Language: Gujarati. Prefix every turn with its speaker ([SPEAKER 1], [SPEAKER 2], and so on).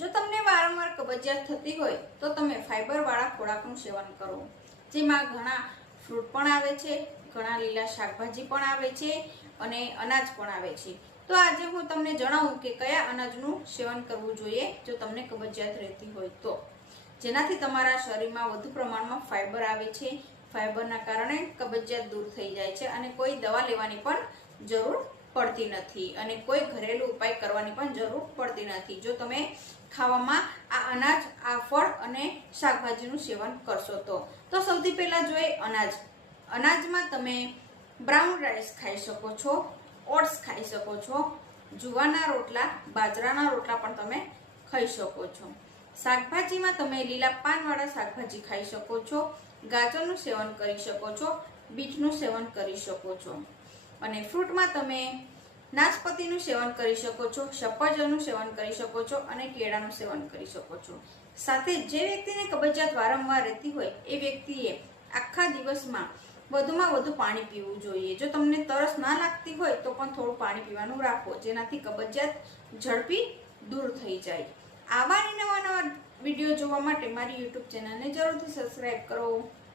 [SPEAKER 1] જો તમને વારંવાર કબજિયાત થતી હોય, તો તમે ફાઈબરવાળા ખોરાકનું સેવન કરો. જેમાં ઘણા ફ્રૂટ પણ આવે છે, ઘણા લીલા શાકભાજી પણ આવે છે અને અનાજ પણ આવે છે. તો આજે હું તમને જણાવું કે કયા અનાજનું સેવન કરવું જોઈએ જો તમને કબજિયાત રહેતી હોય તો. જેનાથી તમારા શરીરમાં વધુ પ્રમાણમાં ફાઈબર આવે છે. ફાઈબરના કારણે કબજિયાત દૂર થઈ જાય છે અને કોઈ દવા લેવાની પણ જરૂર પડતી નથી અને કોઈ ઘરેલું ઉપાય કરવાની પણ જરૂર પડતી નથી. જો તમે ખાવામાં આ અનાજ, આ ફળ અને શાકભાજીનું સેવન કરશો તો. તો સૌથી પહેલાં જોઈએ અનાજ. અનાજમાં તમે બ્રાઉન રાઈસ ખાઈ શકો છો, ઓટ્સ ખાઈ શકો છો, જુવારના રોટલા, બાજરાના રોટલા પણ તમે ખાઈ શકો છો. શાકભાજીમાં તમે લીલા પાનવાળા શાકભાજી ખાઈ શકો છો, ગાજરનું સેવન કરી શકો છો, બીટનું સેવન કરી શકો છો. અને ફ્રૂટમાં તમે નાશપતિનું સેવન કરી શકો છો, સફરજનનું સેવન કરી શકો છો અને કેળાનું સેવન કરી શકો છો. સાથે જે વ્યક્તિને કબજિયાત વારંવાર રહેતી હોય, એ વ્યક્તિએ આખા દિવસમાં વધુમાં વધુ પાણી પીવું જોઈએ. જો તમને તરસ ના લાગતી હોય, તો પણ થોડું પાણી પીવાનું રાખો, જેનાથી કબજિયાત ઝડપી દૂર થઈ જાય. આવા નવા નવા વીડિયો જોવા માટે મારી યુટ્યુબ ચેનલને જરૂરથી સબસ્ક્રાઈબ કરો.